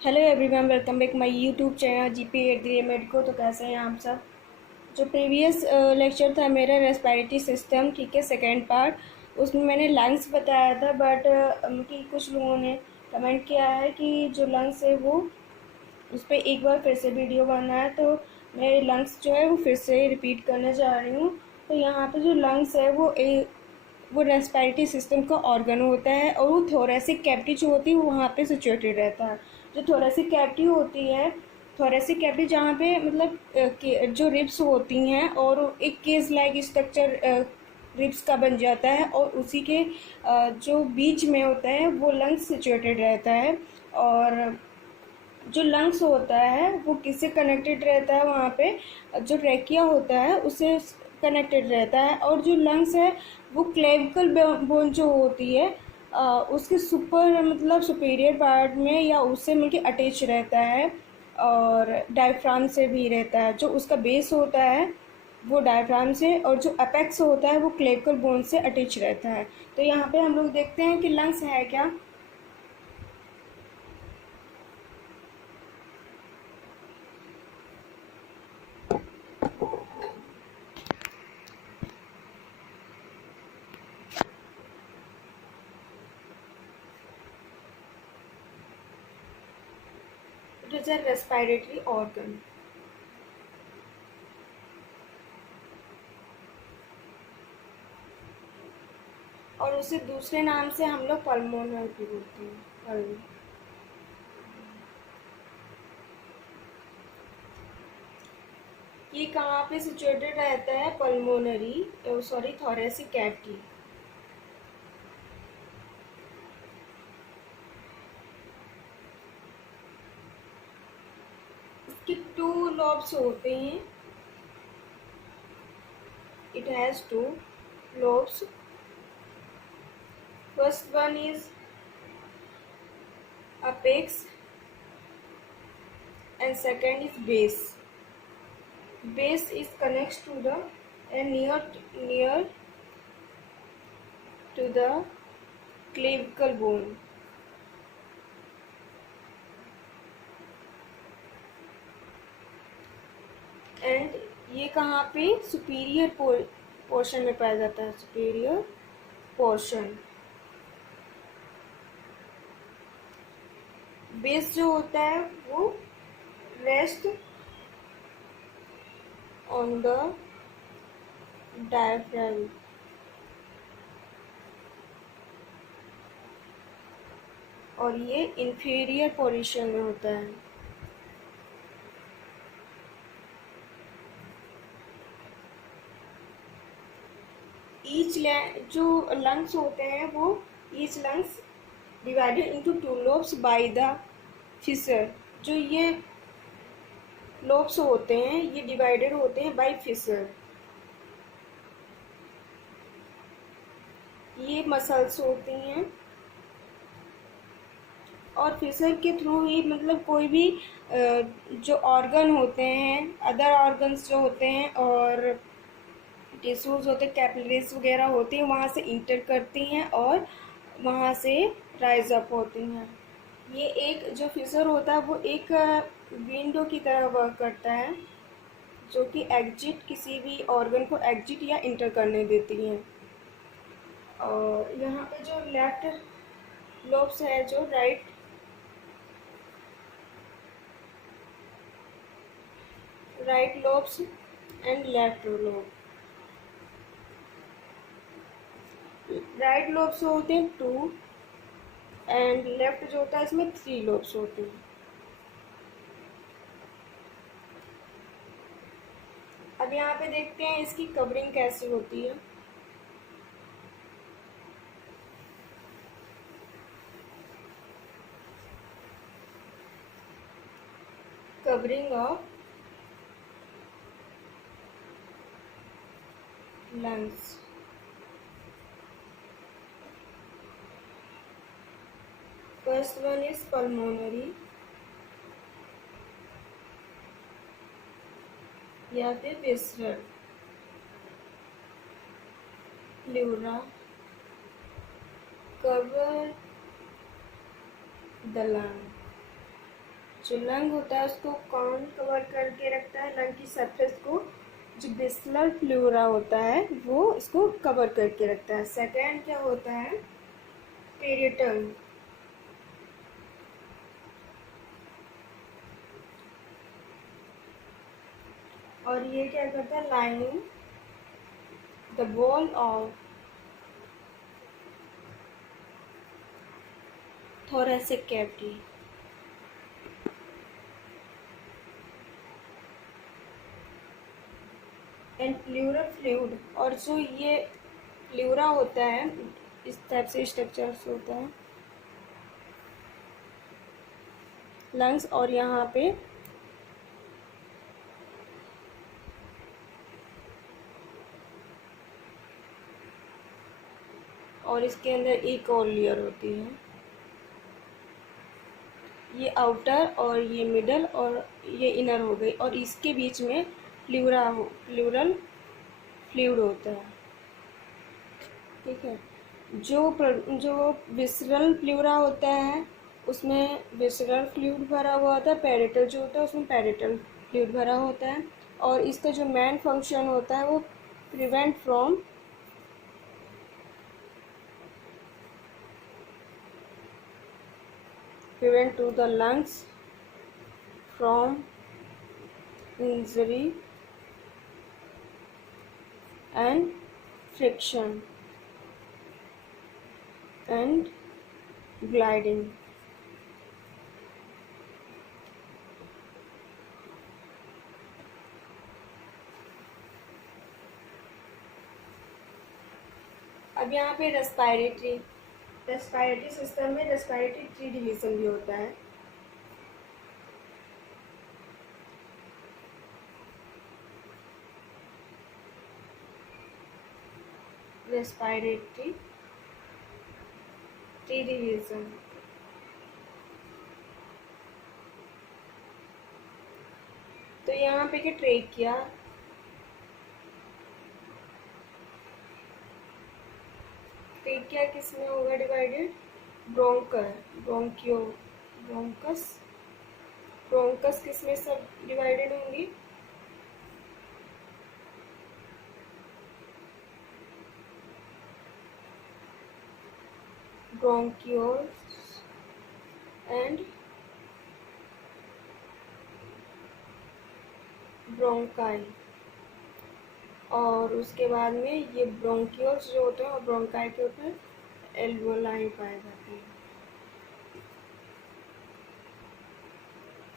Hello everyone, welcome back my YouTube channel GP at the medico. तो कैसे हैं आप सब। जो प्रीवियस लेक्चर था मेरा रेस्पिरेटरी सिस्टम, ठीक है, सेकेंड पार्ट, उसमें मैंने लंग्स बताया था। बट कि कुछ लोगों ने कमेंट किया है कि जो लंग्स है वो उस पर एक बार फिर से वीडियो बनना है, तो मैं लंग्स जो है वो फिर से रिपीट करने जा रही हूँ। तो यहाँ पे जो लंग्स है वो रेस्पिरेटरी सिस्टम का ऑर्गन होता है, और वो थोरेसिक कैविटी जो होती है वो वहाँ पे सिचुएटेड रहता है। जो थोरेसिक कैविटी होती है, थोरेसिक कैविटी जहाँ पे मतलब जो रिब्स होती हैं और एक केस लाइक स्ट्रक्चर रिब्स का बन जाता है, और उसी के जो बीच में होता है वो लंग्स सिचुएटेड रहता है। और जो लंग्स होता है वो किससे कनेक्टेड रहता है, वहाँ पे जो ट्रैकिया होता है उससे कनेक्टेड रहता है। और जो लंग्स है वो क्लेविकल बोन जो होती है उसके सुपर मतलब सुपीरियर पार्ट में या उससे मिलके अटैच रहता है, और डायफ्राम से भी रहता है। जो उसका बेस होता है वो डायफ्राम से, और जो अपेक्स होता है वो क्लेविकल बोन से अटैच रहता है। तो यहाँ पे हम लोग देखते हैं कि लंग्स है क्या। It is a respiratory organ. और उसे दूसरे नाम से हम लोग पल्मोनर भी बोलते हैं, पल्मोनर। ये कहाँ पे सिचुएटेड रहता है, पल्मोनरी सॉरी थोरेसिक कैविटी। इसके टू लॉब्स होते हैं। It has two lobes. First one is apex and second is base. Base is connects to the and near to the clavicle bone. And ये कहाँ पे superior portion में पाया जाता है, सुपीरियर पोर्शन। बेस जो होता है वो रेस्ट ऑन द डायफ्राम, और ये इंफीरियर पोजीशन में होता है। ईच जो लंग्स होते हैं वो each lungs divided into two lobes by the fissure. जो ये लोब्स होते हैं ये डिवाइडेड होते हैं बाय फिशर। ये मसल्स होती हैं, और फिशर के थ्रू ही मतलब कोई भी जो ऑर्गन होते हैं, अदर ऑर्गन्स जो होते हैं और टिश्यूज होते हैं, कैपिलरीज वगैरह होती हैं, वहाँ से इंटर करती हैं और वहाँ से राइज अप होती हैं। ये एक जो फिशर होता है वो एक विंडो की तरह वर्क करता है, जो कि एग्जिट किसी भी ऑर्गन को एग्जिट या इंटर करने देती हैं। और यहाँ पे जो लेफ्ट लोब्स है, जो right lobes and left lobe. Right lobes होते हैं टू, एंड लेफ्ट जो होता है इसमें थ्री लोब्स होते हैं। अब यहाँ पे देखते हैं इसकी कवरिंग कैसी होती है। Covering of lungs. First one is pulmonary या फिर visceral, pleura, cover the lung. जो लंग होता है उसको कौन कवर करके रखता है? लंग की सरफेस को जो बिस्लर फ्लोरा होता है वो इसको कवर करके रखता है। सेकेंड क्या होता है? पेरिटल। और ये क्या करता है? Lining the wall of thoracic cavity। And pleural fluid. और जो ये प्लूरा होता है इस टाइप से स्ट्रक्चर्स होता है लंग्स, और यहाँ पे और इसके अंदर एक और लेयर होती है। ये आउटर और ये मिडल और ये इनर हो गई, और इसके बीच में प्लूरल फ्लूइड होता है। ठीक है। जो विसरल प्लूरा होता है उसमें विसरल फ्लूइड भरा हुआ होता है। पेरिटल जो होता है उसमें पेरिटल फ्लूइड भरा होता है। और इसका जो मेन फंक्शन होता है वो prevent to the lungs from injury and friction and gliding. अब यहाँ पे रेस्पिरेटरी सिस्टम में रेस्पिरेटरी ट्री डिवीजन भी होता है। Respiratory tree division. तो यहाँ पे क्या ट्रेकिया, ट्रेकिया किस में होगा डिवाइडेड? ब्रोंकस किस में सब डिवाइडेड होंगी? Bronchioles and bronchi. और उसके बाद में ये ब्रोंक्यूल्स जो होते हैं और ब्रोंकाई के ऊपर एल्वोलाई पाए जाते हैं।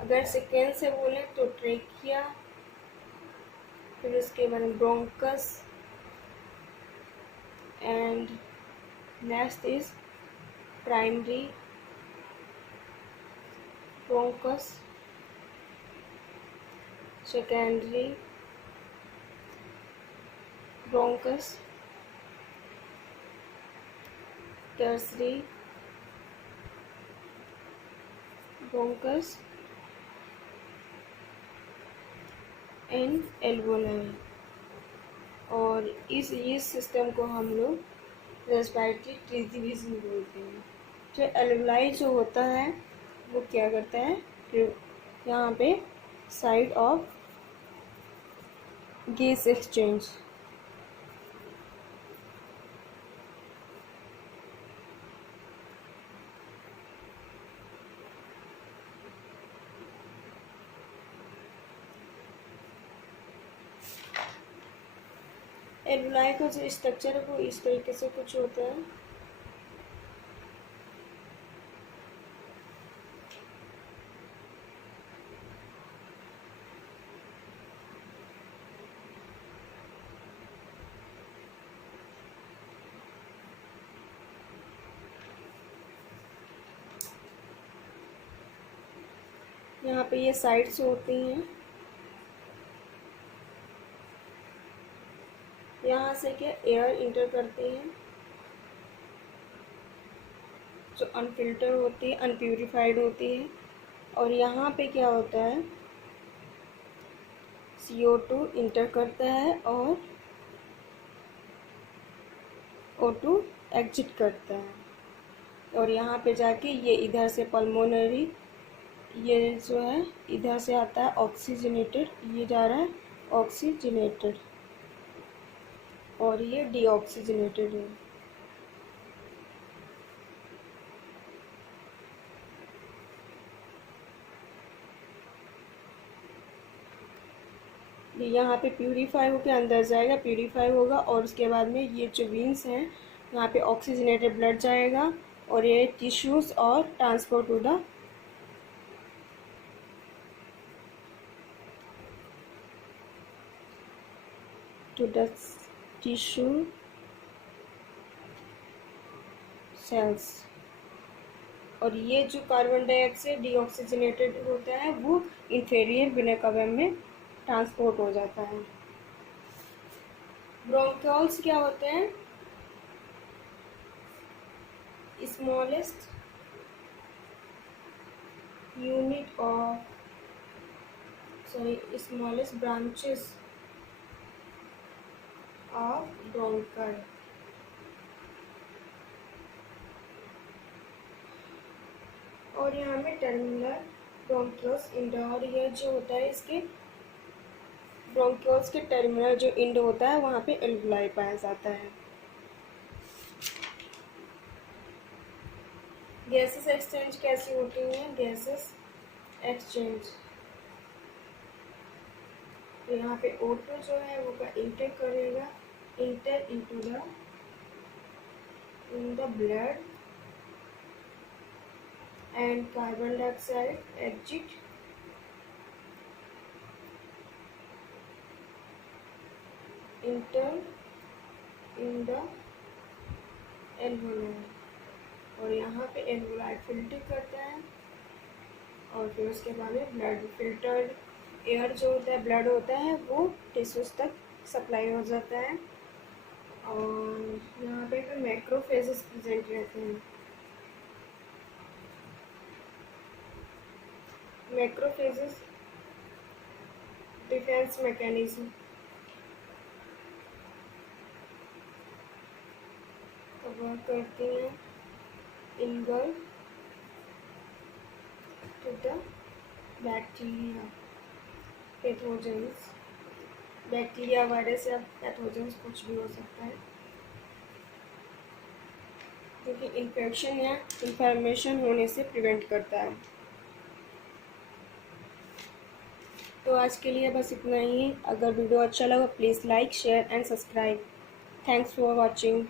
अगर सीक्वेंस से बोले तो ट्रेकिया, फिर उसके बाद bronchus, and next is primary bronchus, secondary bronchus, tertiary bronchus and alveoli. और इस सिस्टम को हम लोग रेस्पिरेटरी ट्री डिवीजन बोलते हैं। जो एल्वोलाई जो होता है वो क्या करता है? यहाँ पे side of gas exchange. Alveoli का जो स्ट्रक्चर है वो इस तरीके से कुछ होता है। यहाँ पे ये साइड्स होती हैं। यहाँ से क्या एयर इंटर करती है जो अनफिल्टर होती है, अनप्यूरिफाइड होती है। और यहाँ पे क्या होता है? CO2 इंटर करता है और O2 एग्जिट करता है। और यहाँ पे जाके ये इधर से पल्मोनरी ये जो है इधर से आता है ऑक्सीजनेटेड, ये जा रहा है ऑक्सीजनेटेड, और ये डीऑक्सीजनेटेड है। ये यहाँ पे प्यूरीफाई होकर अंदर जाएगा, प्यूरीफाई होगा, और उसके बाद में ये जो वीन्स हैं यहाँ पे ऑक्सीजनेटेड ब्लड जाएगा, और ये टिश्यूज़ और transport to the tissue cells. और ये जो कार्बन डाइऑक्साइड डीऑक्सीजनेटेड होता है वो इंफीरियर वेना कवा में ट्रांसपोर्ट हो जाता है। ब्रोंक्यूल्स क्या होते हैं? Smallest unit of smallest branches of bronchial. और यहाँ में टर्मिनल ब्रोंक्यूल्स इंड, और ये जो होता है इसके ब्रोंक्यूल्स के टर्मिनल जो इंड होता है वहाँ पे एल्वुलाई पाया जाता है। गैसेस एक्सचेंज कैसी होती हैं? गैसेस एक्सचेंज, तो यहाँ पे O2 जो है वो का इंटर करेगा, inter into the in the blood, and carbon dioxide exit inter in the alveoli, और यहाँ पे एल्वुलाई फिल्टर करता है, और फिर उसके बाद में ब्लड फिल्टर्ड एयर जो होता है, ब्लड होता है, वो टिश्यूज तक सप्लाई हो जाता है। और यहाँ पे फिर मैक्रोफेजेस प्रेजेंट रहते हैं। मैक्रोफेजेस डिफेंस मैकेनिज्म, तो वह करती हैं engulf to the bacteria pathogens. Bacteria, virus या पैथोजेंस कुछ भी हो सकता है, क्योंकि इन्फेक्शन या इन्फॉर्मेशन होने से प्रिवेंट करता है। तो आज के लिए बस इतना ही। अगर वीडियो अच्छा लगा please like, share and subscribe. Thanks for watching.